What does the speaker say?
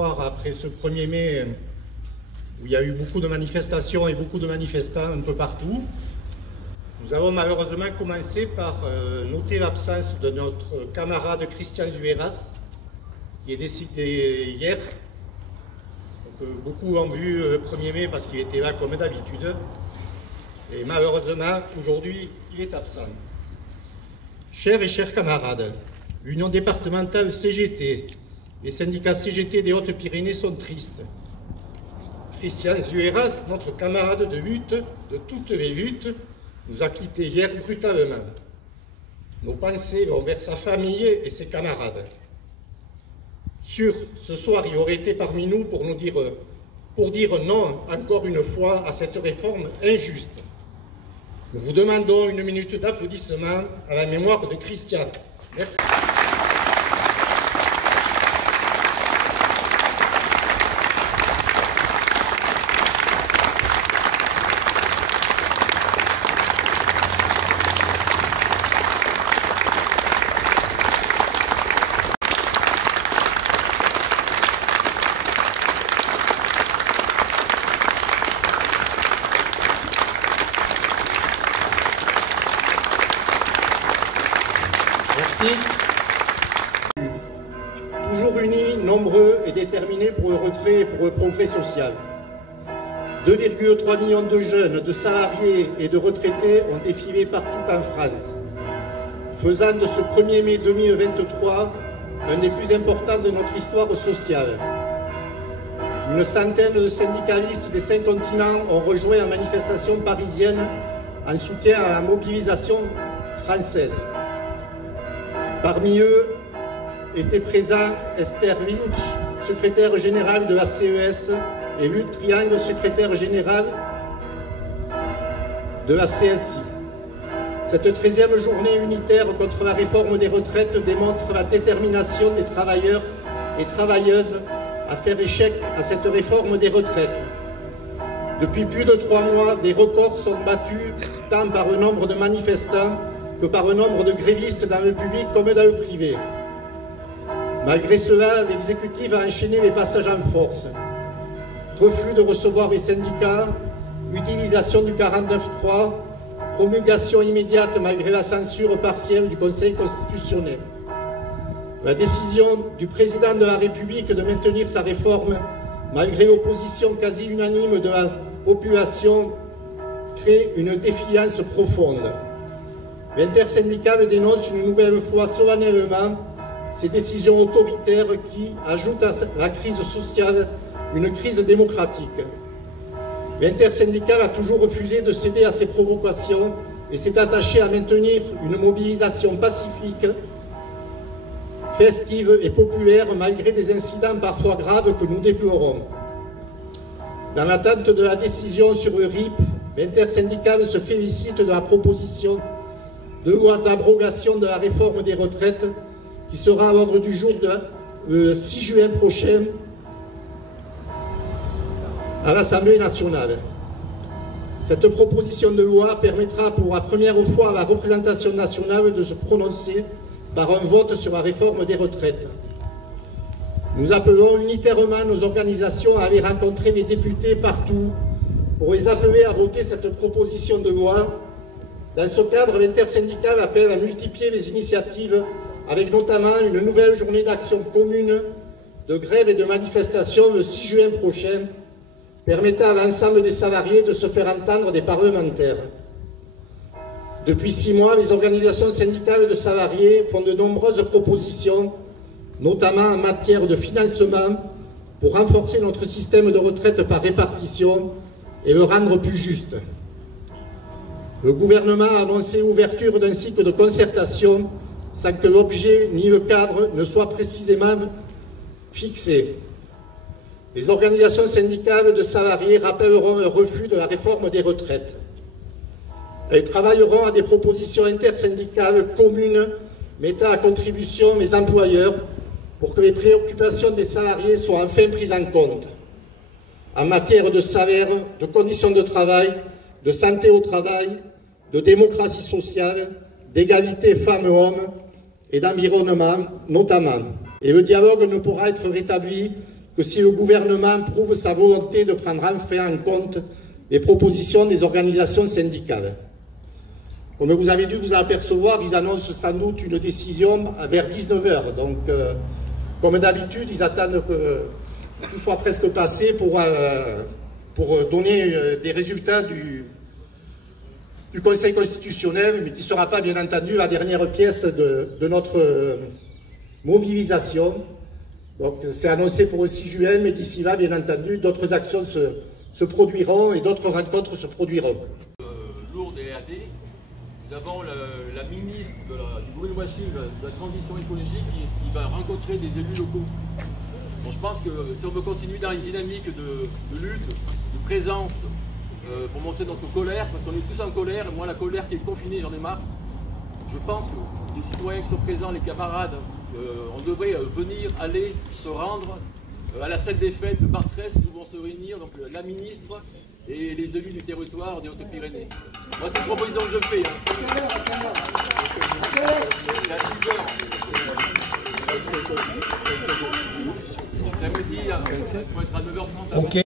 Après ce 1er mai, où il y a eu beaucoup de manifestations et beaucoup de manifestants un peu partout, nous avons malheureusement commencé par noter l'absence de notre camarade Christian Zueras, qui est décédé hier. Donc, beaucoup ont vu le 1er mai parce qu'il était là comme d'habitude. Et malheureusement, aujourd'hui, il est absent. Chers et chers camarades, l'Union départementale CGT, les syndicats CGT des Hautes-Pyrénées sont tristes. Christian Zueras, notre camarade de lutte, de toutes les luttes, nous a quittés hier brutalement. Nos pensées vont vers sa famille et ses camarades. Sûr, ce soir, il aurait été parmi nous pour dire non, encore une fois, à cette réforme injuste. Nous vous demandons une minute d'applaudissement à la mémoire de Christian. Merci. Merci. Toujours unis, nombreux et déterminés pour le retrait et pour le progrès social. 2,3 millions de jeunes, de salariés et de retraités ont défilé partout en France, faisant de ce 1er mai 2023 un des plus importants de notre histoire sociale. Une centaine de syndicalistes des 5 continents ont rejoint la manifestation parisienne en soutien à la mobilisation française. Parmi eux étaient présents Esther Lynch, secrétaire générale de la CES, et Luc Triangle, secrétaire général de la CSI. Cette 13e journée unitaire contre la réforme des retraites démontre la détermination des travailleurs et travailleuses à faire échec à cette réforme des retraites. Depuis plus de 3 mois, des records sont battus tant par le nombre de manifestants que par le nombre de grévistes dans le public comme dans le privé. Malgré cela, l'exécutif a enchaîné les passages en force. Refus de recevoir les syndicats, utilisation du 49.3, promulgation immédiate malgré la censure partielle du Conseil constitutionnel. La décision du président de la République de maintenir sa réforme, malgré l'opposition quasi unanime de la population, crée une défiance profonde. L'intersyndicale dénonce une nouvelle fois solennellement ces décisions autoritaires qui ajoutent à la crise sociale une crise démocratique. L'intersyndicale a toujours refusé de céder à ces provocations et s'est attaché à maintenir une mobilisation pacifique, festive et populaire malgré des incidents parfois graves que nous déplorons. Dans l'attente de la décision sur le RIP, l'intersyndicale se félicite de la proposition de loi d'abrogation de la réforme des retraites qui sera à l'ordre du jour le 6 juin prochain à l'Assemblée nationale. Cette proposition de loi permettra pour la première fois à la représentation nationale de se prononcer par un vote sur la réforme des retraites. Nous appelons unitairement nos organisations à aller rencontrer les députés partout pour les appeler à voter cette proposition de loi. Dans ce cadre, l'intersyndicale appelle à multiplier les initiatives avec notamment une nouvelle journée d'action commune de grève et de manifestation le 6 juin prochain, permettant à l'ensemble des salariés de se faire entendre des parlementaires. Depuis 6 mois, les organisations syndicales de salariés font de nombreuses propositions, notamment en matière de financement, pour renforcer notre système de retraite par répartition et le rendre plus juste. Le gouvernement a annoncé l'ouverture d'un cycle de concertation sans que l'objet ni le cadre ne soient précisément fixés. Les organisations syndicales de salariés rappelleront le refus de la réforme des retraites. Elles travailleront à des propositions intersyndicales communes mettant à contribution les employeurs pour que les préoccupations des salariés soient enfin prises en compte en matière de salaire, de conditions de travail, de santé au travail, de démocratie sociale, d'égalité femmes-hommes et d'environnement notamment. Et le dialogue ne pourra être rétabli que si le gouvernement prouve sa volonté de prendre enfin en compte les propositions des organisations syndicales. Comme vous avez dû vous apercevoir, ils annoncent sans doute une décision vers 19 h. Donc, comme d'habitude, ils attendent que tout soit presque passé pour donner des résultats du Conseil constitutionnel, mais qui ne sera pas, bien entendu, la dernière pièce de notre mobilisation. Donc, c'est annoncé pour le 6 juin, mais d'ici là, bien entendu, d'autres actions se produiront et d'autres rencontres se produiront. Lourdes et AD, nous avons la ministre du greenwashing, de la transition écologique qui va rencontrer des élus locaux. Bon, je pense que si on veut continuer dans une dynamique de lutte, de présence, pour montrer notre colère, parce qu'on est tous en colère, et moi la colère qui est confinée, j'en ai marre. Je pense que les citoyens qui sont présents, les camarades, on devrait venir, aller, se rendre à la salle des fêtes de Bartrès où vont se réunir donc, la ministre et les élus du territoire des Hautes-Pyrénées. Moi c'est une proposition que je fais. À 10 h. Samedi, il faut être à 9 h 30.